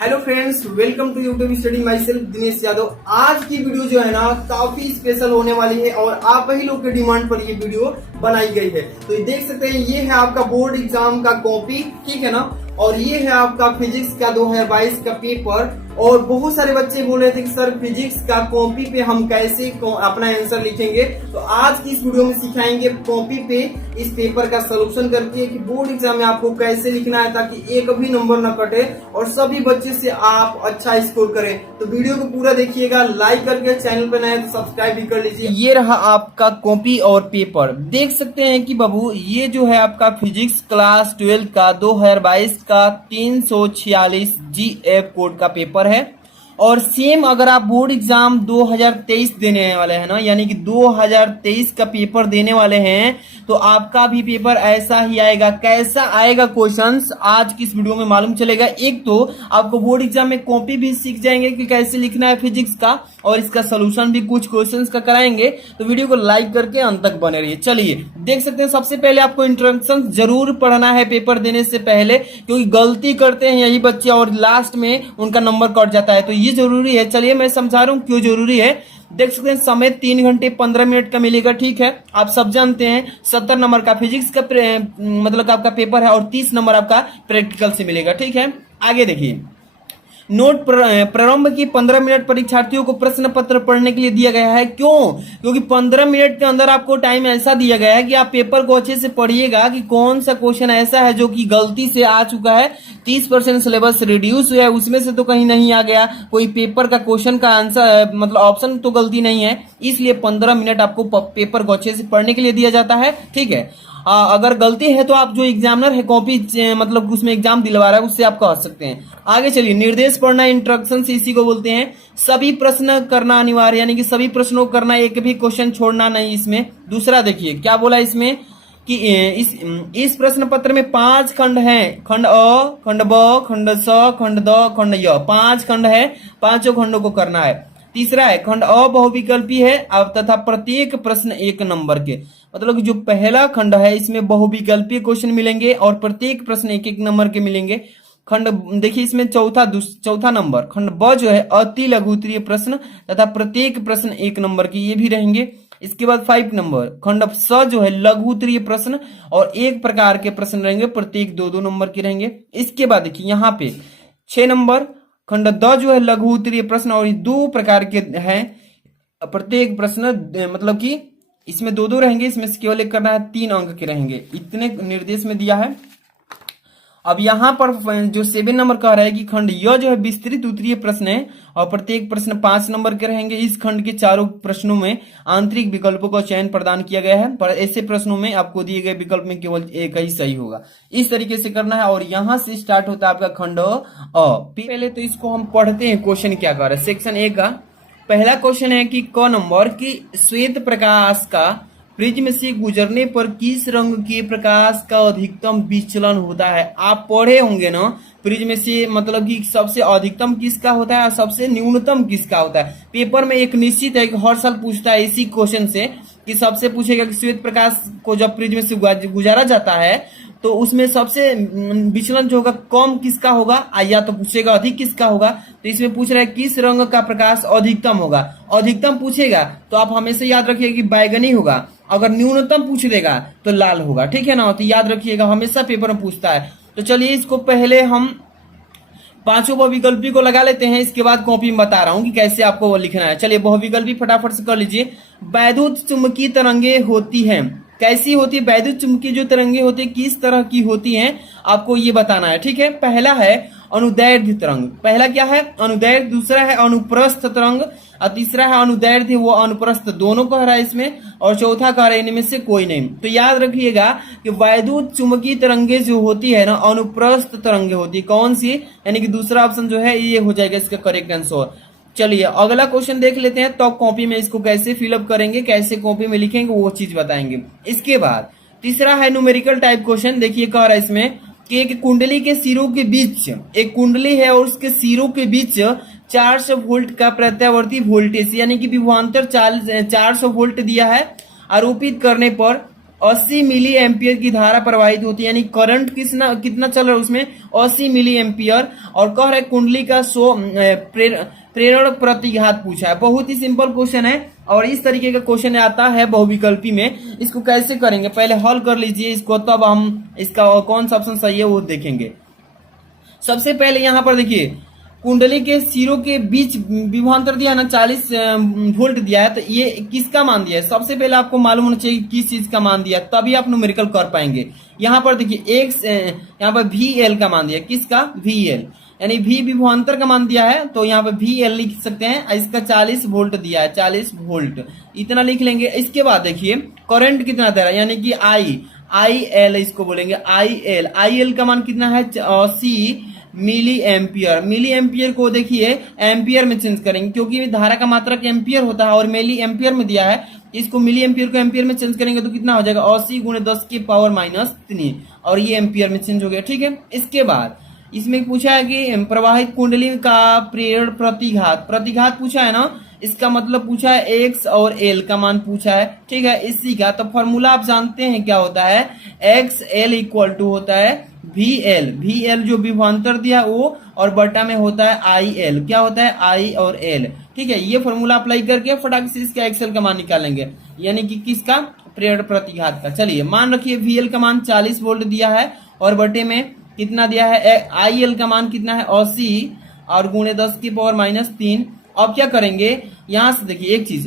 Hello friends, welcome to YouTube study myself Dinesh Yadav. आज की video जो है ना काफी स्पेशल होने वाली है और आप ही लोग के डिमांड पर ये वीडियो बनाई गई है। तो ये देख सकते हैं, ये है आपका बोर्ड एग्जाम का कॉपी, ठीक है ना। और ये है आपका फिजिक्स का 2022 का पेपर। और बहुत सारे बच्चे बोल रहे थे कि सर फिजिक्स का कॉपी पे हम कैसे अपना आंसर लिखेंगे। तो आज की इस वीडियो में सिखाएंगे कॉपी पे इस पेपर का सलूशन करके कि बोर्ड एग्जाम में आपको कैसे लिखना है ताकि एक भी नंबर न कटे और सभी बच्चे से आप अच्छा स्कोर करें। तो वीडियो को पूरा देखिएगा, लाइक करके चैनल पर नए तो सब्सक्राइब भी कर लीजिए। ये रहा आपका कॉपी और पेपर। देख सकते हैं कि बाबू ये जो है आपका फिजिक्स क्लास 12 का 2022 का 346 GF कोड का पेपर है। और सेम अगर आप बोर्ड एग्जाम 2023 देने वाले हैं ना, यानी कि 2023 का पेपर देने वाले हैं, तो आपका भी पेपर ऐसा ही आएगा। कैसा आएगा क्वेश्चंस आज की इस वीडियो में मालूम चलेगा। एक तो आपको बोर्ड एग्जाम में कॉपी भी सीख जाएंगे कि कैसे लिखना है फिजिक्स का, और इसका सोल्यूशन भी कुछ क्वेश्चंस का कराएंगे। तो वीडियो को लाइक करके अंत तक बने रहिए। चलिए देख सकते हैं, सबसे पहले आपको इंट्रोडक्शन जरूर पढ़ना है पेपर देने से पहले, क्योंकि गलती करते हैं यही बच्चे और लास्ट में उनका नंबर कट जाता है। तो ये जरूरी है। चलिए मैं समझा रहा हूं क्यों जरूरी है। देख सकते हैं, समय 3 घंटे 15 मिनट का मिलेगा, ठीक है। आप सब जानते हैं 70 नंबर का फिजिक्स का मतलब आपका पेपर है और 30 नंबर आपका प्रैक्टिकल से मिलेगा, ठीक है। आगे देखिए, नोट प्रारंभ की 15 मिनट परीक्षार्थियों को प्रश्न पत्र पढ़ने के लिए दिया गया है। क्यों? क्योंकि 15 मिनट के अंदर आपको टाइम ऐसा दिया गया है कि आप पेपर को अच्छे से पढ़िएगा कि कौन सा क्वेश्चन ऐसा है जो कि गलती से आ चुका है। 30% सिलेबस रिड्यूस हुआ है, उसमें से तो कहीं नहीं आ गया कोई पेपर का क्वेश्चन का आंसर, मतलब ऑप्शन तो गलती नहीं है। इसलिए 15 मिनट आपको पेपर को अच्छे से पढ़ने के लिए दिया जाता है, ठीक है। अगर गलती है तो आप जो एग्जामिनर है कॉपी मतलब उसमें एग्जाम दिलवा रहा है उससे आप कह सकते हैं। आगे चलिए, निर्देश पढ़ना, इंस्ट्रक्शन इसी को बोलते हैं। सभी प्रश्न करना अनिवार्य, यानी कि सभी प्रश्नों को करना, एक भी क्वेश्चन छोड़ना नहीं इसमें। दूसरा देखिए क्या बोला इसमें कि इस प्रश्न पत्र में 5 खंड हैं। खंड अ, खंड ब, खंड स, खंड द, खंड य, 5 खंड है। 5 खंडों को करना है। तीसरा है खंड अ बहुविकल्पी है अब तथा प्रत्येक प्रश्न 1 नंबर के, मतलब कि जो पहला खंड है इसमें बहुविकल्पीय क्वेश्चन मिलेंगे और प्रत्येक प्रश्न 1-1 नंबर के मिलेंगे। खंड देखिए इसमें चौथा नंबर खंड ब जो है अति लघु उत्तरीय प्रश्न तथा प्रत्येक प्रश्न 1 नंबर के, ये भी रहेंगे। इसके बाद 5 नंबर खंड स जो है लघु उत्तरीय प्रश्न और 1 प्रकार के प्रश्न रहेंगे, प्रत्येक 2-2 नंबर के रहेंगे। इसके बाद देखिए यहाँ पे 6 नंबर खंड द जो है लघु उत्तरीय प्रश्न और 2 प्रकार के हैं, प्रत्येक प्रश्न मतलब कि इसमें 2-2 रहेंगे, इसमें से केवल एक करना है, 3 अंक के रहेंगे। इतने निर्देश में दिया है। अब यहाँ पर जो 7 नंबर कह रहा है कि खंड य जो है विस्तृत उत्तरीय प्रश्न है और प्रत्येक प्रश्न 5 नंबर के रहेंगे। इस खंड के चारों प्रश्नों में आंतरिक विकल्पों का चयन प्रदान किया गया है, पर ऐसे प्रश्नों में आपको दिए गए विकल्प में केवल एक ही सही होगा। इस तरीके से करना है। और यहाँ से स्टार्ट होता है आपका खंड अ। पहले तो इसको हम पढ़ते हैं, क्वेश्चन क्या कर रहा है। सेक्शन ए का पहला क्वेश्चन है कि क नंबर की श्वेत प्रकाश का प्रिज्म से गुजरने पर किस रंग के प्रकाश का अधिकतम विचलन होता है। आप पढ़े होंगे ना, प्रिज्म से मतलब कि सबसे अधिकतम किसका होता है और सबसे न्यूनतम किसका होता है। पेपर में एक निश्चित है कि हर साल पूछता है इसी क्वेश्चन से कि सबसे पूछेगा कि श्वेत प्रकाश को जब प्रिज्म से गुजारा जाता है तो उसमें सबसे विचलन जो होगा कम किसका होगा, या तो पूछेगा अधिक किसका होगा। तो इसमें पूछ रहा है किस रंग का प्रकाश अधिकतम होगा। अधिकतम पूछेगा तो आप हमेशा याद रखिएगा कि बैगनी होगा, अगर न्यूनतम पूछ देगा तो लाल होगा, ठीक है ना। तो याद रखिएगा, हमेशा पेपर में पूछता है। तो चलिए इसको पहले हम 5 बहुविकल्पी को लगा लेते हैं, इसके बाद कॉपी में बता रहा हूं कि कैसे आपको वो लिखना है। चलिए बहुविकल्पी फटाफट से कर लीजिए। वैद्युत चुंबकीय तरंगे होती हैं, कैसी होती है वैद्युत चुंबकीय जो तरंगे होती है किस तरह की होती हैं, आपको ये बताना है, ठीक है। पहला है अनुदैर्ध्य तरंग, पहला क्या है अनुदैर्ध्य, दूसरा है अनुप्रस्थ तरंग और तीसरा है अनुदैर्ध्य वो अनुप्रस्थ, दोनों कह रहा है इसमें, और चौथा कह रहा है इनमें से कोई नहीं। तो याद रखिएगा कि वैद्युत चुंबकीय तरंगे जो होती है ना अनुप्रस्थ तरंगे होती है। कौन सी? यानी कि दूसरा ऑप्शन जो है ये हो जाएगा इसका करेक्ट आंसर। चलिए अगला क्वेश्चन देख लेते हैं, तो कॉपी में इसको कैसे फिलअप करेंगे, कैसे कॉपी में लिखेंगे वो चीज बताएंगे। इसके बाद तीसरा है न्यूमेरिकल टाइप क्वेश्चन। देखिए कह रहा है इसमें कि एक कुंडली के सिरों के बीच, एक कुंडली है और उसके सिरों के बीच 400 वोल्ट का प्रत्यावर्ती वोल्टेज यानी कि विभवांतर 400 वोल्ट दिया है। आरोपित करने पर 80 मिली एम्पियर की धारा प्रवाहित होती है, यानी करंट कितना चल रहा है उसमें 80 मिली एम्पियर। और कह रहे कुंडली का 100 प्रेरण प्रतिघात पूछा है। बहुत ही सिंपल क्वेश्चन है और इस तरीके का क्वेश्चन आता है बहुविकल्पी में। इसको कैसे करेंगे पहले हल कर लीजिए इसको, तब हम इसका कौन सा ऑप्शन सही है वो देखेंगे। सबसे पहले यहाँ पर देखिए कुंडली के सिरों के बीच विभवांतर दिया ना 40 वोल्ट दिया है, तो ये किसका मान दिया है सबसे पहले आपको मालूम होना चाहिए किस चीज का मान दिया, तभी आप न्यूमेरिकल कर पाएंगे। यहाँ पर देखिए एक्स यहाँ पर VL का मान दिया, किसका VL, यानी V विभवांतर का मान दिया है, तो यहाँ पे VL लिख सकते हैं। इसका 40 वोल्ट दिया है, 40 वोल्ट इतना लिख लेंगे। इसके बाद देखिए करंट कितना दे रहा है, यानी कि IL इसको बोलेंगे IL का मान कितना है 80 मिली एम्पियर। मिली एम्पियर को देखिए एम्पियर में चेंज करेंगे क्योंकि धारा का मात्रक एम्पियर होता है और मिली एम्पियर में दिया है, इसको मिली एम्पियर को एम्पियर में चेंज करेंगे तो कितना हो जाएगा 80 × 10 की पावर -3 और ये एम्पियर में चेंज हो गया। ठीक है, इसके बाद इसमें पूछा है कि प्रवाहित कुंडली का प्रेरण प्रतिघात पूछा है ना, इसका मतलब पूछा है एक्स और एल का मान पूछा है। ठीक है, इसी का तो फॉर्मूला आप जानते हैं क्या होता है, XL = होता है VL जो विभवांतर दिया वो, और बटा में होता है IL, क्या होता है I और L। ठीक है, ये फॉर्मूला अप्लाई करके फटाक से इसका XL का मान निकालेंगे, यानी कि किसका प्रेरण प्रतिघात का। चलिए मान रखिए VL का मान 40 वोल्ट दिया है और बटे में कितना दिया है IL का मान कितना है 80 और × 10 की पावर -3। अब क्या करेंगे यहाँ से देखिए एक चीज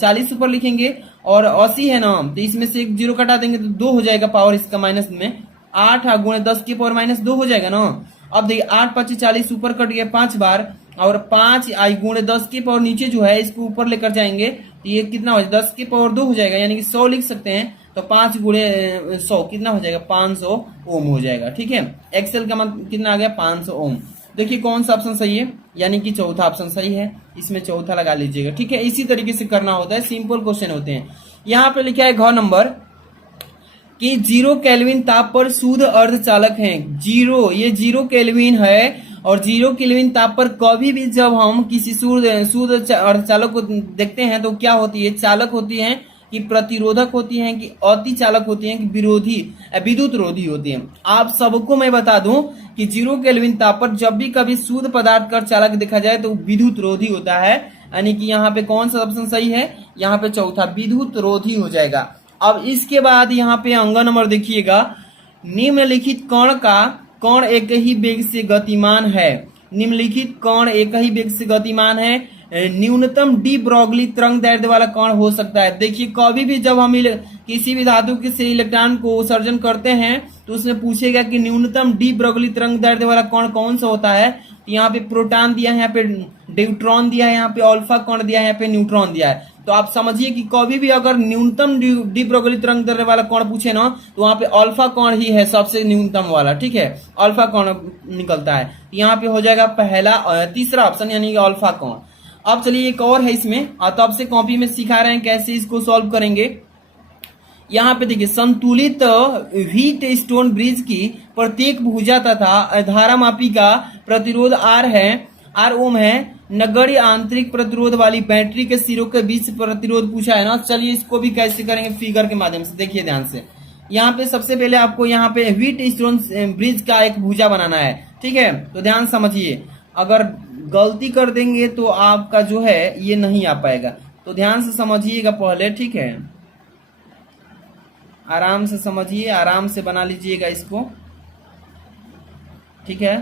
40 ऊपर लिखेंगे और 80 है ना, तो इसमें से एक 0 कटा देंगे तो 2 हो जाएगा पावर इसका माइनस में, 8 × 10 की पावर -2 हो जाएगा ना। अब देखिए 8 × 5 = 40 ऊपर कट गया 5 बार, और 5 × 10 की पावर नीचे जो है इसको ऊपर लेकर जाएंगे तो ये कितना हो जाएगा 10 की पावर 2 हो जाएगा, यानी कि 100 लिख सकते हैं। तो 5 × 100 कितना हो जाएगा 500 ओम हो जाएगा। ठीक है, XL का मान कितना आ गया 500 ओम। देखिए कौन सा ऑप्शन सही है, यानी कि चौथा ऑप्शन सही है, इसमें चौथा लगा लीजिएगा। ठीक है, इसी तरीके से करना होता है, सिंपल क्वेश्चन होते हैं। यहाँ पे लिखा है घ नंबर कि 0 केल्विन ताप पर शुद्ध अर्धचालक है। ये 0 केल्विन है और 0 केल्विन ताप पर कभी भी जब हम किसी शुद्ध अर्धचालक को देखते हैं तो क्या होती है, चालक होती है कि प्रतिरोधक होती हैं कि अति चालक होती हैं कि विद्युत रोधी होती हैं। आप सबको मैं बता दूं कि 0 केल्विन ताप पर जब भी कभी शुद्ध पदार्थ का चालक देखा जाए तो विद्युत रोधी होता है, यानी कि यहाँ पे कौन सा ऑप्शन सही है, यहाँ पे चौथा विद्युत रोधी हो जाएगा। अब इसके बाद यहाँ पे अंग नंबर देखिएगा, निम्नलिखित कण एक ही वेग से गतिमान है। निम्नलिखित कण एक ही वेग से गतिमान है, न्यूनतम डी ब्रोगली तरंग दैर्ध्य वाला कण हो सकता है। देखिए कभी भी जब हम किसी भी धातु के से इलेक्ट्रॉन को उत्सर्जन करते हैं तो उसमें पूछेगा कि न्यूनतम डी ब्रोगली तरंग दैर्ध्य वाला कण कौन सा होता है। तो यहाँ पे प्रोटॉन दिया है, यहाँ पे ड्यूट्रॉन दिया है, यहाँ पे अल्फा कण दिया है, यहाँ पे न्यूट्रॉन दिया है। तो आप समझिए कि कभी भी अगर न्यूनतम डी ब्रोगली तरंग दैर्ध्य वाला कण पूछे ना तो वहां पे अल्फा कण ही है सबसे न्यूनतम वाला। ठीक है, अल्फा कण निकलता है, यहाँ पे हो जाएगा तीसरा ऑप्शन, यानी कि अल्फा कण। अब चलिए एक और है इसमें, तो आपसे कॉपी में सिखा रहे हैं कैसे इसको सॉल्व करेंगे। यहाँ पे देखिए संतुलित व्हीट स्टोन ब्रिज की प्रत्येक भुजा तथा धारामापी का प्रतिरोध R ओम है। नगण्य आंतरिक प्रतिरोध वाली बैटरी के सिरों के बीच प्रतिरोध पूछा है ना। चलिए इसको भी कैसे करेंगे फिगर के माध्यम से, देखिए ध्यान से। यहाँ पे सबसे पहले आपको यहाँ पे व्हीट स्टोन ब्रिज का एक भुजा बनाना है। ठीक है, तो ध्यान समझिए, अगर गलती कर देंगे तो आपका जो है ये नहीं आ पाएगा, तो ध्यान से समझिएगा पहले। ठीक है, आराम से समझिए, आराम से बना लीजिएगा इसको। ठीक है,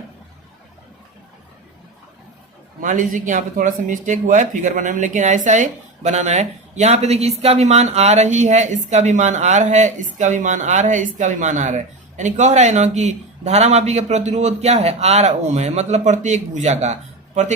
मान लीजिए कि यहाँ पे थोड़ा सा मिस्टेक हुआ है फिगर बनाने में, लेकिन ऐसा ही बनाना है। यहाँ पे देखिए इसका भी मान आ रही है, इसका भी मान R है, इसका भी मान R है, इसका भी मान R है, यानी कह रहा है ना कि धारामापी का प्रतिरोध क्या है R ओम है, मतलब प्रत्येक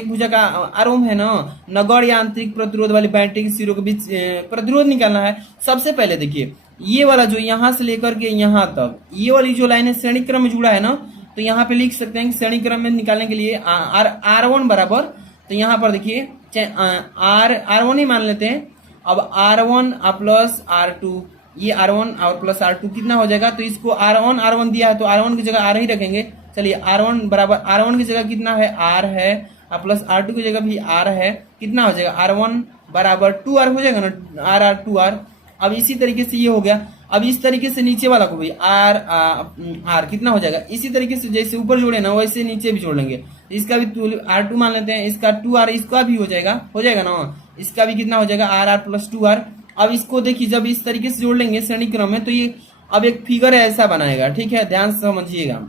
भुजा का R ओम है ना। नगण्य आंतरिक प्रतिरोध वाली बैटरी के सिरों के बीच प्रतिरोध निकालना है। सबसे पहले देखिए ये वाला जो यहाँ से लेकर के यहाँ तक ये वाली जो लाइन है श्रेणी क्रम में जुड़ा है ना, तो यहाँ पे लिख सकते हैं कि श्रेणी क्रम में निकालने के लिए R1 बराबर, तो यहाँ पर देखिए R1 ही मान लेते हैं। अब R1 प्लस R2, ये R1 और प्लस R2 कितना हो जाएगा, तो इसको R1 दिया है तो R1 की जगह R ही रखेंगे। चलिए R1 बराबर R1 की जगह कितना है R है, प्लस R2 की जगह भी R है, कितना हो जाएगा R1 बराबर 2R हो जाएगा ना, R 2R। अब इसी तरीके से ये हो गया। अब इस तरीके से नीचे वाला को भी आर आर कितना हो जाएगा, इसी तरीके से जैसे ऊपर जोड़े ना वैसे नीचे भी जोड़ लेंगे। इसका भी R2 मान लेते हैं, इसका 2R, इसका भी हो जाएगा ना, इसका भी कितना हो जाएगा आर आर प्लस 2R। अब इसको देखिए जब इस तरीके से जोड़ लेंगे श्रेणी क्रम में तो ये अब एक फिगर ऐसा बनाएगा, ठीक है, ध्यान से समझिएगा।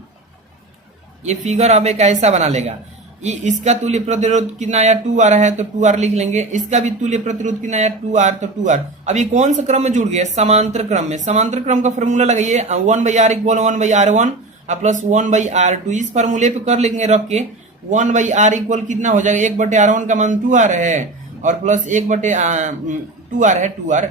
ये फिगर अब एक ऐसा बना लेगा, इसका तुल्य प्रतिरोध कितना आया 2R है तो 2R लिख लेंगे, इसका भी तुल्य प्रतिरोध कितना आया 2R तो 2R। अब ये कौन सा क्रम में जुड़ गया, समांतर क्रम में। समांतर क्रम का फॉर्मूला लगाइए 1/R equal 1/R1 plus 1/R2। इस फॉर्मूले पे कर लेंगे रख के 1/R इक्वल कितना हो जाएगा 1/R1 का मान 2R है और प्लस 1/2R है 2R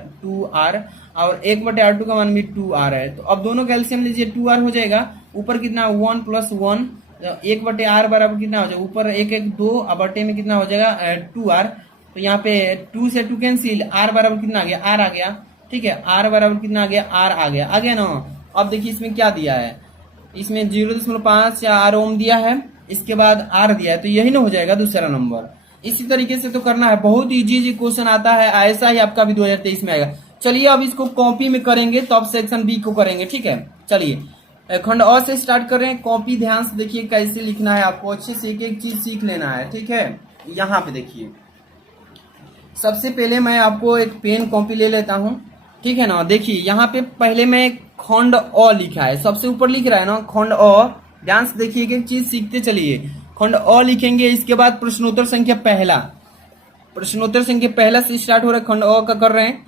और 1/R2 का मान भी 2R है। तो अब दोनों कैल्सियम लीजिए 2R हो जाएगा, ऊपर कितना 1 प्लस 1 1/R बराबर कितना हो जाएगा, ऊपर 1 1 2 और बटे में कितना हो जाएगा 2R। तो यहाँ पे 2 से 2 कैंसिल, R बराबर कितना आ गया R आ गया, ठीक है, R बराबर कितना आ गया R आ गया ना। अब देखिए इसमें क्या दिया है, इसमें 0.5 या R ओम दिया है, इसके बाद R दिया है, तो यही ना हो जाएगा दूसरा नंबर। इसी तरीके से तो करना है, बहुत इजी क्वेश्चन आता है, ऐसा ही आपका भी 2023 में आएगा। चलिए अब इसको कॉपी में करेंगे तो अब सेक्शन बी को करेंगे, ठीक है। चलिए खंड अ से स्टार्ट कर रहे हैं, कॉपी ध्यान से देखिए कैसे लिखना है, आपको अच्छे से एक एक चीज सीख लेना है, ठीक है। यहाँ पे देखिए सबसे पहले मैं आपको एक पेन कॉपी ले लेता हूँ, ठीक है ना। देखिए यहाँ पे पहले मैं खंड अ लिखा है, सबसे ऊपर लिख रहा है ना खंड अ, ध्यान से देखिए एक एक चीज सीखते चलिए। खंड अ लिखेंगे, इसके बाद प्रश्नोत्तर संख्या पहला, प्रश्नोत्तर संख्या पहला से स्टार्ट हो रहा है, खंड अ का कर रहे हैं।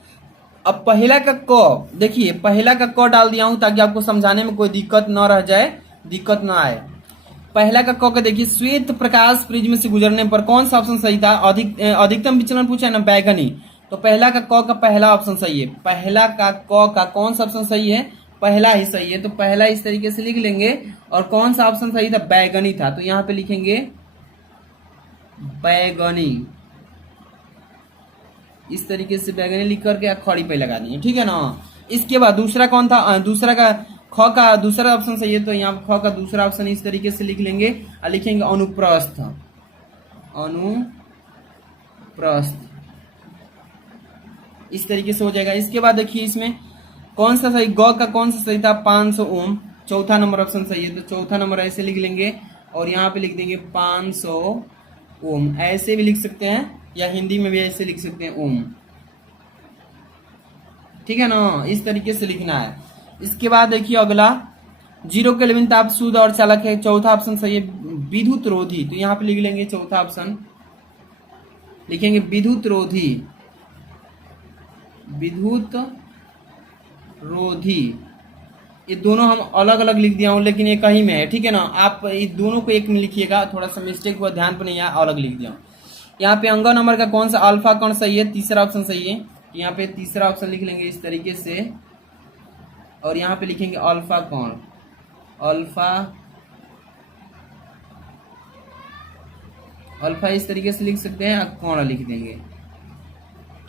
अब पहला का क, देखिए पहला का क डाल दिया हूं ताकि आपको समझाने में कोई दिक्कत न रह जाए, दिक्कत न आए। पहला का क देखिए, श्वेत प्रकाश प्रिज्म से गुजरने पर कौन सा ऑप्शन सही था, अधिकतम विचलन पूछा है ना बैगनी, तो पहला का क का पहला ऑप्शन सही है। पहला का क का कौन सा ऑप्शन सही है, पहला ही सही है, तो पहला इस तरीके से लिख लेंगे। और कौन सा ऑप्शन सही था, बैगनी था, तो यहाँ पे लिखेंगे बैगनी, इस तरीके से बैगनी लिख करके खड़ी पे लगा दिए, ठीक है ना। इसके बाद दूसरा कौन था, दूसरा का ख का दूसरा ऑप्शन सही है, तो यहाँ ख का दूसरा ऑप्शन इस तरीके से लिख लेंगे और लिखेंगे अनुप्रस्थ, अनुप्रस्थ, इस तरीके से हो जाएगा। इसके बाद देखिए इसमें कौन सा सही, ग का कौन सा सही था 500 ओम, चौथा नंबर ऑप्शन सही है, तो चौथा नंबर ऐसे लिख लेंगे और यहाँ पे लिख देंगे 500 ओम, ऐसे भी लिख सकते हैं या हिंदी में भी ऐसे लिख सकते हैं ओम, ठीक है ना, इस तरीके से लिखना है। इसके बाद देखिए अगला 0 केल्विन ताप शुद्ध और चालक है, चौथा ऑप्शन सही है विद्युत रोधी, तो यहाँ पे लिख लेंगे चौथा ऑप्शन, लिखेंगे विद्युत रोधी, विद्युत रोधी। ये दोनों हम अलग अलग लिख दिया हूं लेकिन एक ही में है, ठीक है ना। आप इस दोनों को एक में लिखिएगा, थोड़ा सा मिस्टेक हुआ ध्यान पर नहीं आया, अलग लिख दिया। यहाँ पे अंग नंबर का कौन सा अल्फा कौन सही है, तीसरा ऑप्शन सही है, यहाँ पे तीसरा ऑप्शन लिख लेंगे इस तरीके से और यहाँ पे लिखेंगे अल्फा कौन, अल्फा अल्फा इस तरीके से लिख सकते हैं, कौन लिख देंगे,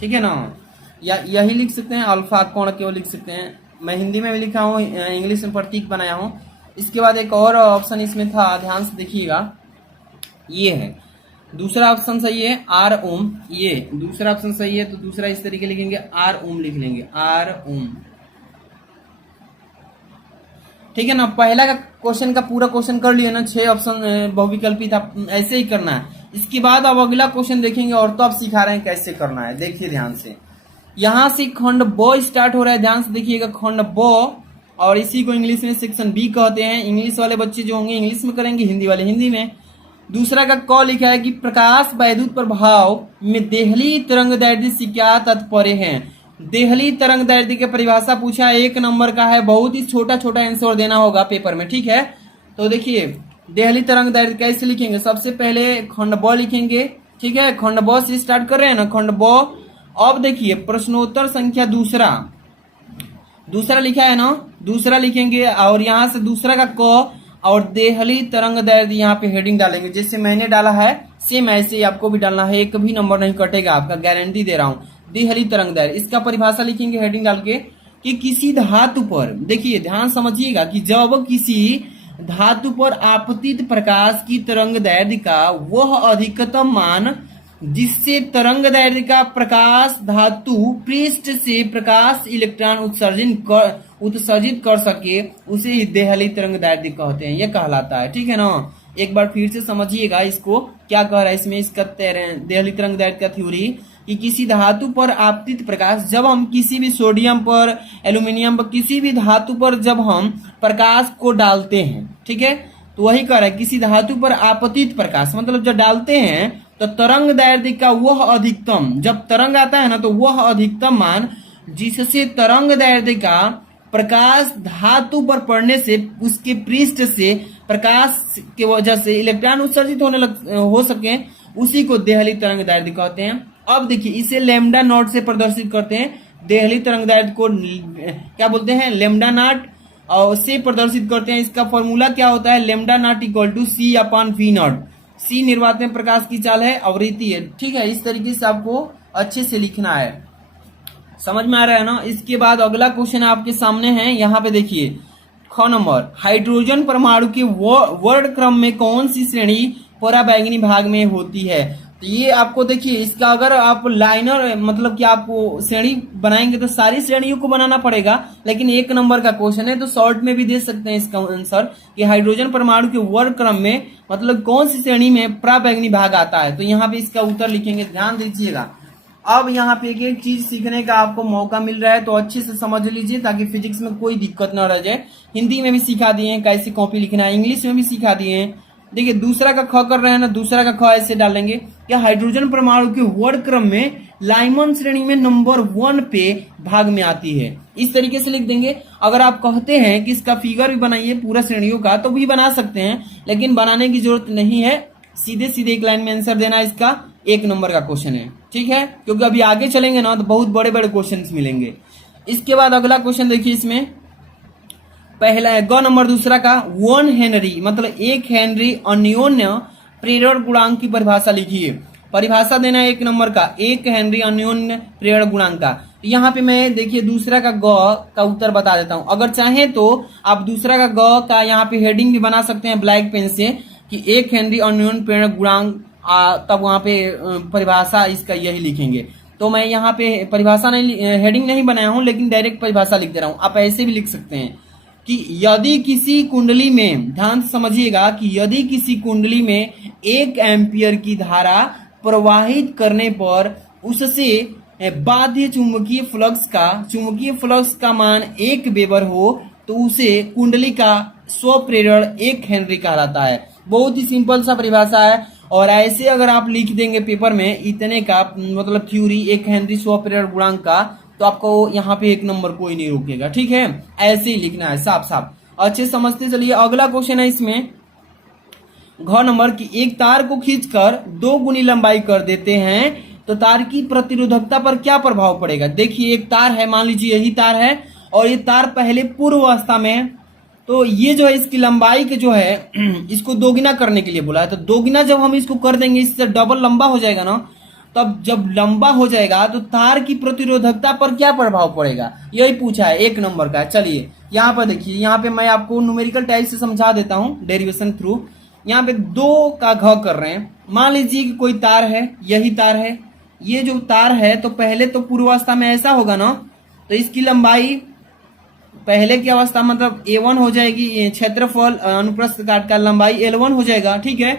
ठीक है ना, या यही लिख सकते हैं अल्फा कौन केवल लिख सकते हैं। मैं हिंदी में भी लिखा हूँ, इंग्लिश में प्रतीक बनाया हूँ। इसके बाद एक और ऑप्शन इसमें था, ध्यान से देखिएगा, ये है दूसरा ऑप्शन सही है आर ओम, ये दूसरा ऑप्शन सही है, तो दूसरा इस तरीके लिखेंगे आर ओम लिख लेंगे, आर ओम, ठीक है ना। पहला का क्वेश्चन का पूरा क्वेश्चन कर लिया ना, 6 ऑप्शन बहुविकल्पी था, ऐसे ही करना है। इसके बाद अब अगला क्वेश्चन देखेंगे और तो आप सिखा रहे हैं कैसे करना है, देखिए ध्यान से। यहां से खंड ब स्टार्ट हो रहा है, ध्यान से देखिएगा खंड ब, और इसी को इंग्लिश में सेक्शन बी कहते हैं। इंग्लिश वाले बच्चे जो होंगे इंग्लिश में करेंगे, हिंदी वाले हिंदी में। दूसरा का क लिखा है कि प्रकाश वैद्युत प्रभाव में देहली तरंगदैर्ध्य से क्या तात्पर्य है। देहली तरंगदैर्ध्य की परिभाषा पूछा, 1 नंबर का है, बहुत ही छोटा छोटा आंसर देना होगा पेपर में, ठीक है। तो देखिए देहली तरंगदैर्ध्य कैसे लिखेंगे, सबसे पहले खंड ब लिखेंगे, ठीक है, खंड ब से स्टार्ट कर रहे हैं ना, खंड ब। अब देखिए प्रश्नोत्तर संख्या दूसरा लिखा है ना, दूसरा लिखेंगे और यहाँ से दूसरा का क और देहली तरंगदैर्ध्य यहाँ पे हेडिंग डालेंगे, जैसे मैंने डाला है सेम ऐसे ही आपको भी डालना है, एक भी नंबर नहीं कटेगा आपका, गारंटी दे रहा हूँ। देहली तरंगदैर्ध्य, इसका परिभाषा लिखेंगे हेडिंग डाल के कि किसी धातु पर, देखिए ध्यान समझिएगा कि जब किसी धातु पर आपतित प्रकाश की तरंगदैर्ध्य का वह अधिकतम मान जिससे तरंग दैर्ध्य का प्रकाश धातु पृष्ठ से प्रकाश इलेक्ट्रॉन उत्सर्जित कर सके उसे देहली तरंग दैर्ध्य कहते हैं, यह कहलाता है। ठीक है ना, एक बार फिर से समझिएगा इसको क्या कह रहा है इसमें, इसका देहली तरंग दैर्ध्य का थ्योरी कि किसी धातु पर आपतित प्रकाश, जब हम किसी भी सोडियम पर, एल्यूमिनियम पर, किसी भी धातु पर जब हम प्रकाश को डालते हैं, ठीक है, तो वही कह रहा है किसी धातु पर आपतित प्रकाश मतलब जब डालते हैं तो तरंग दैर्ध्य का वह अधिकतम, जब तरंग आता है ना तो वह अधिकतम मान जिससे तरंग दैर्ध्य का प्रकाश धातु पर पड़ने से उसके पृष्ठ से प्रकाश के वजह से इलेक्ट्रॉन उत्सर्जित हो सके उसी को देहली तरंग दैर्ध्य कहते हैं। अब देखिए इसे लैम्डा नॉट से प्रदर्शित करते हैं, देहली तरंग दैर्ध्य को क्या बोलते हैं, लैम्डा नॉट, और से प्रदर्शित करते हैं। इसका फॉर्मूला क्या होता है, lambda naught equal to c upon v naught. C निर्वात में प्रकाश की चाल है, आवृत्ति है। ठीक है, इस तरीके से आपको अच्छे से लिखना है, समझ में आ रहा है ना। इसके बाद अगला क्वेश्चन आपके सामने है, यहाँ पे देखिए ख नंबर, हाइड्रोजन परमाणु के वर्ण क्रम में कौन सी श्रेणी पराबैंगनी भाग में होती है। तो ये आपको देखिए इसका अगर आप लाइनर मतलब कि आप श्रेणी बनाएंगे तो सारी श्रेणियों को बनाना पड़ेगा, लेकिन एक नंबर का क्वेश्चन है तो शॉर्ट में भी दे सकते हैं इसका आंसर कि हाइड्रोजन परमाणु के वर्ण क्रम में मतलब कौन सी श्रेणी में पराबैंगनी भाग आता है। तो यहाँ पे इसका उत्तर लिखेंगे, ध्यान दीजिएगा। अब यहाँ पे एक एक चीज सीखने का आपको मौका मिल रहा है तो अच्छे से समझ लीजिए ताकि फिजिक्स में कोई दिक्कत न रह जाए। हिंदी में भी सिखा दिए हैं कैसे कॉपी लिखना है, इंग्लिश में भी सिखा दिए हैं। देखिए दूसरा का ख कर रहे हैं ना, दूसरा का ख ऐसे डालेंगे क्या, हाइड्रोजन परमाणु के वर्ण क्रम में लाइमन श्रेणी में नंबर 1 पे भाग में आती है, इस तरीके से लिख देंगे। अगर आप कहते हैं कि इसका फिगर भी बनाइए पूरा श्रेणियों का तो भी बना सकते हैं, लेकिन बनाने की जरूरत नहीं है, सीधे सीधे एक लाइन में आंसर देना इसका एक नंबर का क्वेश्चन है। ठीक है, क्योंकि अभी आगे चलेंगे ना तो बहुत बड़े बड़े क्वेश्चन मिलेंगे। इसके बाद अगला क्वेश्चन देखिए, इसमें पहला है ग नंबर दूसरा का 1 हेनरी मतलब 1 हेनरी अन्योन्य प्रेरण गुणांक की परिभाषा लिखिए। परिभाषा देना है एक नंबर का, 1 हेनरी अन्योन्य प्रेरण गुणांक का। यहाँ पे मैं देखिए दूसरा का ग का उत्तर बता देता हूँ। अगर चाहे तो आप दूसरा का ग का यहाँ पे हेडिंग भी बना सकते हैं ब्लैक पेन से कि 1 हेनरी अन्योन्य प्रेरण गुणांक, तब वहां पे परिभाषा इसका यही लिखेंगे। तो मैं यहाँ पे परिभाषा नहीं, हेडिंग नहीं बनाया हूँ, लेकिन डायरेक्ट परिभाषा लिख दे रहा हूँ। आप ऐसे भी लिख सकते हैं कि यदि किसी कुंडली में, ध्यान से समझिएगा कि यदि किसी कुंडली में 1 एम्पियर की धारा प्रवाहित करने पर उससे बाध्य चुंबकीय फ्लक्स का मान 1 वेबर हो तो उसे कुंडली का स्वप्रेरण 1 हेनरी कहलाता है। बहुत ही सिंपल सा परिभाषा है, और ऐसे अगर आप लिख देंगे पेपर में इतने का मतलब थ्योरी 1 हेनरी स्वप्रेरण गुणांक का, तो आपको यहाँ पे एक नंबर कोई नहीं रोकेगा। ठीक है, ऐसे ही लिखना है साफ साफ, अच्छे समझते चलिए। अगला क्वेश्चन है इसमें घ नंबर की, एक तार को खींचकर 2 गुनी लंबाई कर देते हैं तो तार की प्रतिरोधकता पर क्या प्रभाव पड़ेगा। देखिए एक तार है, मान लीजिए यही तार है और ये तार पहले पूर्व अवस्था में है, तो ये जो है इसकी लंबाई के जो है इसको दोगुना करने के लिए बोला है। तो दोगुना जब हम इसको कर देंगे इससे डबल लंबा हो जाएगा ना, तब जब लंबा हो जाएगा तो तार की प्रतिरोधकता पर क्या प्रभाव पड़ेगा, यही पूछा है, एक नंबर का। चलिए यहाँ पर देखिए, यहाँ पे मैं आपको न्यूमेरिकल टाइप से समझा देता हूँ डेरिवेशन थ्रू। यहाँ पे 2 का घ कर रहे हैं, मान लीजिए कि कोई तार है, यही तार है, ये जो तार है तो पहले तो पूर्वावस्था में ऐसा होगा ना, तो इसकी लंबाई पहले की अवस्था मतलब A1 हो जाएगी, क्षेत्रफल अनुप्रस्थ काट का लंबाई L1 हो जाएगा। ठीक है,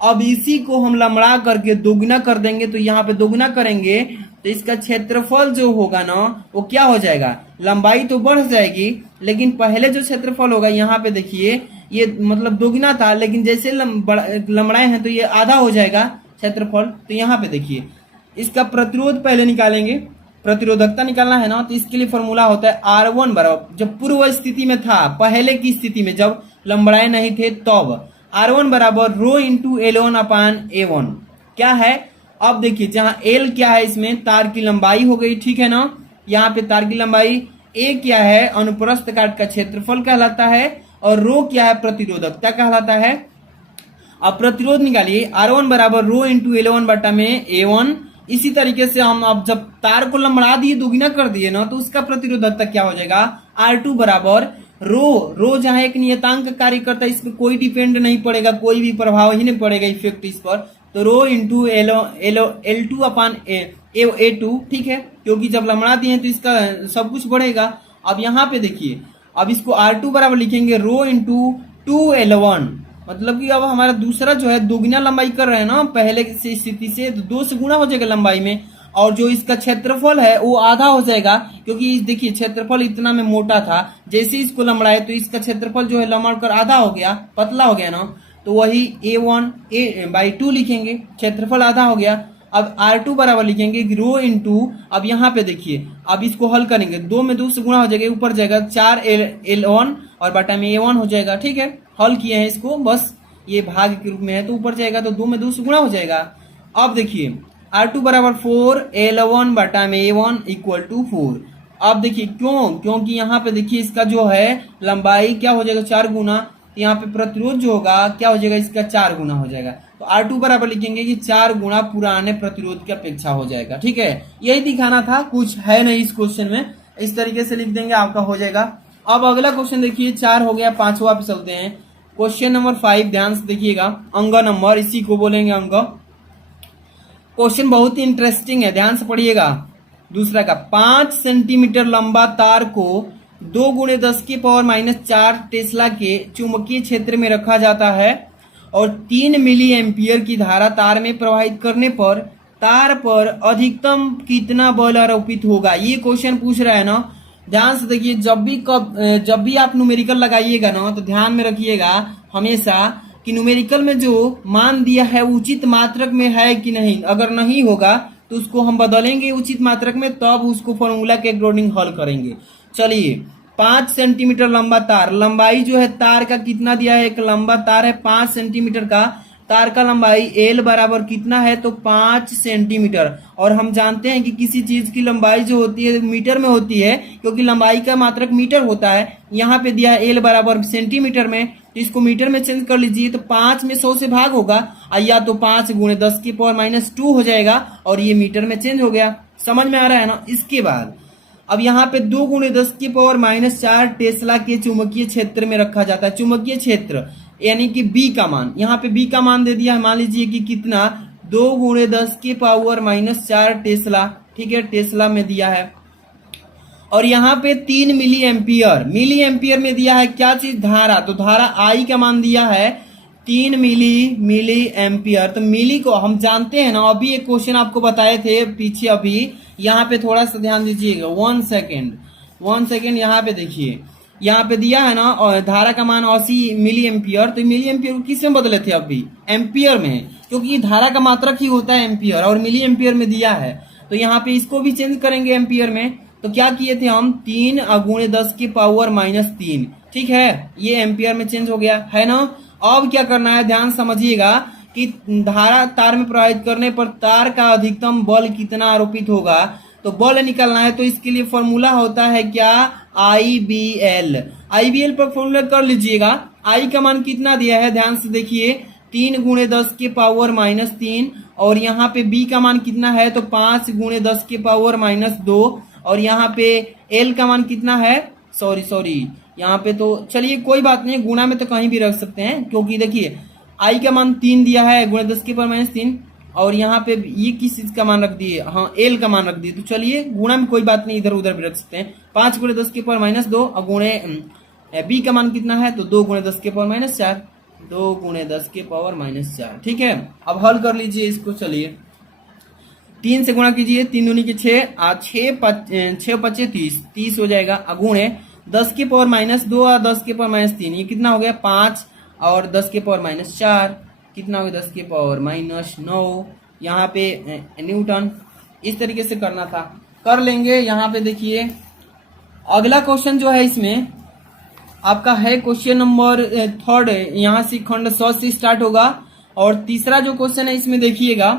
अब इसी को हम लंबड़ा करके दोगुना कर देंगे, तो यहाँ पे दोगुना करेंगे तो इसका क्षेत्रफल जो होगा ना वो क्या हो जाएगा, लंबाई तो बढ़ जाएगी, लेकिन पहले जो क्षेत्रफल होगा यहाँ पे देखिए ये मतलब दोगुना था, लेकिन जैसे लंबड़ाए हैं तो ये आधा हो जाएगा क्षेत्रफल। तो यहाँ पे देखिए इसका प्रतिरोध पहले निकालेंगे, प्रतिरोधकता निकालना है ना, तो इसके लिए फॉर्मूला होता है R1 बराबर, जब पूर्व स्थिति में था, पहले की स्थिति में जब लंबड़ाए नहीं थे तब R1 बराबर रो इंटू L1 अपान A1 क्या है। अब देखिए जहां L क्या है, इसमें तार की लंबाई हो गई, ठीक है ना, यहाँ पे तार की लंबाई, A क्या है अनुप्रस्थ काट का क्षेत्रफल कहलाता है, और रो क्या है प्रतिरोधकता कहलाता है। अब प्रतिरोध निकालिए, R1 बराबर रो इंटू L1 बटा में A1। इसी तरीके से हम अब जब तार को लंबड़ा दिए, दोगुना कर दिए ना, तो उसका प्रतिरोधकता क्या हो जाएगा, R2 बराबर रो जहां एक नियतांक कार्य करता है, इस पर कोई डिपेंड नहीं पड़ेगा, कोई भी प्रभाव ही नहीं पड़ेगा इफेक्ट इस पर, तो rho into L two upon A two, ठीक है, क्योंकि जब लंबड़ा दिए तो इसका सब कुछ बढ़ेगा। अब यहाँ पे देखिए, अब इसको R2 बराबर लिखेंगे रो इंटू 2L1, मतलब कि अब हमारा दूसरा जो है दोगुना लंबाई कर रहे हैं ना पहले से स्थिति से, तो 2 से गुना हो जाएगा लंबाई में, और जो इसका क्षेत्रफल है वो आधा हो जाएगा, क्योंकि देखिए क्षेत्रफल इतना में मोटा था, जैसे इसको लंबड़ाए तो इसका क्षेत्रफल जो है लंबड़ कर आधा हो गया, पतला हो गया ना, तो वही A1/2 लिखेंगे, क्षेत्रफल आधा हो गया। अब R2 बराबर लिखेंगे रो इंटू, अब यहाँ पे देखिए, अब इसको हल करेंगे, 2 में 2 से गुणा हो जाएगा, ऊपर जाएगा 4L1 और बटा में A1 हो जाएगा, ठीक है। हल किए हैं इसको, बस ये भाग के रूप में है तो ऊपर जाएगा तो 2 में 2 से गुणा हो जाएगा। अब देखिए R2 बराबर 4L1 बटा में A1 इक्वल टू 4। अब देखिए क्योंकि यहाँ पे देखिए इसका जो है लंबाई क्या हो जाएगा 4 गुना, यहाँ पे प्रतिरोध जो होगा क्या हो जाएगा इसका 4 गुना हो जाएगा, तो R2 बराबर लिखेंगे कि 4 गुना पुराने प्रतिरोध की अपेक्षा हो जाएगा, ठीक है। यही दिखाना था, कुछ है नहीं इस क्वेश्चन में, इस तरीके से लिख देंगे आपका हो जाएगा। अब अगला क्वेश्चन देखिए, 4 हो गया, 5वां पे चलते हैं। क्वेश्चन नंबर 5, ध्यान से देखिएगा, अंग नंबर, इसी को बोलेंगे अंग। क्वेश्चन बहुत ही इंटरेस्टिंग है, ध्यान से पढ़िएगा। दूसरा का 5 सेंटीमीटर लंबा तार को 2 × 10⁻⁴ टेस्ला के चुंबकीय क्षेत्र में रखा जाता है और 3 मिली एम्पियर की धारा तार में प्रवाहित करने पर तार पर अधिकतम कितना बल आरोपित होगा। ये क्वेश्चन पूछ रहा है ना, ध्यान से देखिए। जब भी आप न्यूमेरिकल लगाइएगा ना तो ध्यान में रखिएगा हमेशा कि न्यूमेरिकल में जो मान दिया है उचित मात्रक में है कि नहीं, अगर नहीं होगा तो उसको हम बदलेंगे उचित मात्रक में, तब उसको फॉर्मूला के अकॉर्डिंग हल करेंगे। चलिए 5 सेंटीमीटर लंबा तार, लंबाई जो है तार का कितना दिया है, एक लंबा तार है 5 सेंटीमीटर का, तार का लंबाई L बराबर कितना है तो 5 सेंटीमीटर, और हम जानते हैं कि किसी चीज की लंबाई जो होती है मीटर में होती है, क्योंकि लंबाई का मात्रक मीटर होता है। यहाँ पे दिया है L बराबर सेंटीमीटर में, तो इसको मीटर में चेंज कर लीजिए, तो 5 में 100 से भाग होगा, या तो 5 × 10⁻⁻2 हो जाएगा, और ये मीटर में चेंज हो गया। समझ में आ रहा है ना। इसके बाद अब यहाँ पे 2 × 10⁻⁴ टेस्ला के चुंबकीय क्षेत्र में रखा जाता है। चुंबकीय क्षेत्र यानी कि B का मान, यहाँ पे B का मान दे दिया है, मान लीजिए कि कितना 2 × 10⁻⁴ टेस्ला, ठीक है, टेस्ला में दिया है। और यहाँ पे 3 मिली एम्पियर में दिया है क्या चीज, धारा, तो धारा I का मान दिया है 3 मिली एम्पियर। तो मिली को हम जानते हैं ना, अभी एक क्वेश्चन आपको बताए थे पीछे, अभी यहाँ पे थोड़ा सा ध्यान दीजिएगा, 1 सेकेंड। यहाँ पे देखिए, यहाँ पे दिया है ना, और धारा का मान 80 मिली एम्पियर, तो मिली एम्पियर किस में बदले थे, अभी एम्पियर में, क्योंकि धारा का मात्रक ही होता है एम्पियर, और मिली एम्पियर में दिया है, तो यहाँ पे इसको भी चेंज करेंगे एम्पियर में। तो क्या किए थे हम, 3 × 10⁻⁻3, ठीक है, ये एम्पियर में चेंज हो गया है ना। अब क्या करना है, ध्यान समझिएगा कि धारा तार में प्रवाहित करने पर तार का अधिकतम बल कितना आरोपित होगा, तो बल निकालना है, तो इसके लिए फॉर्मूला होता है क्या, IBL पर फॉर्मूला कर लीजिएगा। I का मान कितना दिया है, ध्यान से देखिए, 3 × 10⁻⁻3, और यहाँ पे B का मान कितना है तो 5 × 10⁻⁻2, और यहाँ पे L का मान कितना है, सॉरी यहाँ पे तो चलिए कोई बात नहीं, गुणा में तो कहीं भी रख सकते हैं, क्योंकि देखिए I का मान 3 दिया है × 10⁻3, और यहाँ पे ये किस चीज का मान रख दिए, हाँ L का मान रख दिए, तो चलिए गुणा में कोई बात नहीं, इधर उधर भी रख सकते हैं। 5 × 10⁻2 और गुणे B का मान कितना है तो 2 × 10⁻4, 2 × 10⁻4, ठीक है। अब हल कर लीजिए इसको, चलिए 3 से गुणा कीजिए, 3 दूनी के 6, 6 × 5 = 30 हो जाएगा, गुणे 10⁻2 और 10⁻3, ये कितना हो गया 5, और 10⁻4 कितना हो गया 10⁻9, यहाँ पे न्यूटन। इस तरीके से करना था, कर लेंगे। यहाँ पे देखिए अगला क्वेश्चन जो है इसमें आपका है क्वेश्चन नंबर 3, यहाँ से खंड 100 से स्टार्ट होगा, और तीसरा जो क्वेश्चन है इसमें देखिएगा,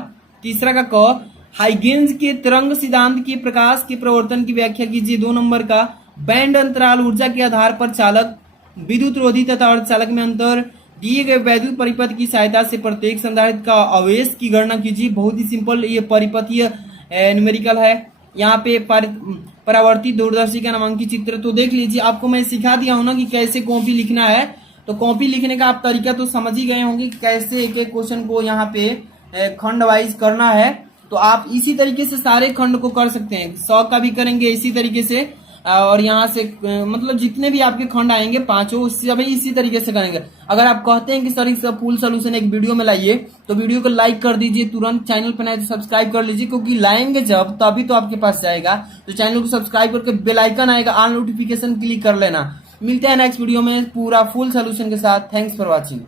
तीसरा का क, हाइगेंस के तरंग सिद्धांत के प्रकाश के प्रवर्तन की व्याख्या कीजिए। 2 नंबर का, बैंड अंतराल ऊर्जा के आधार पर चालक, विद्युत रोधी तथा अर्धचालक में अंतर, दिए गए वैद्युत परिपथ की सहायता से प्रत्येक संधारित्र का आवेश की गणना कीजिए। बहुत ही सिंपल ये परिपथीय न्यूमेरिकल है। यहाँ पे परावर्तित दूरदर्शी का नामांकित चित्र तो देख लीजिए, आपको मैं सिखा दिया हूं ना कि कैसे कॉपी लिखना है, तो कॉपी लिखने का आप तरीका तो समझ ही गए होंगे कि कैसे एक एक क्वेश्चन को यहाँ पे खंड वाइज करना है तो आप इसी तरीके से सारे खंड को कर सकते हैं। 100 का भी करेंगे इसी तरीके से, और यहाँ से मतलब जितने भी आपके खंड आएंगे पांचों सभी इसी तरीके से करेंगे। अगर आप कहते हैं कि सर इसका फुल सोल्यूशन एक वीडियो में लाइए तो वीडियो को लाइक कर दीजिए, तुरंत चैनल पर नए तो सब्सक्राइब कर लीजिए, क्योंकि लाएंगे जब तभी तो आपके पास जाएगा। तो चैनल को सब्सक्राइब करके बेल आइकन आएगा, ऑल नोटिफिकेशन क्लिक कर लेना। मिलते हैं नेक्स्ट वीडियो में पूरा फुल सोल्यूशन के साथ। Thanks for watching.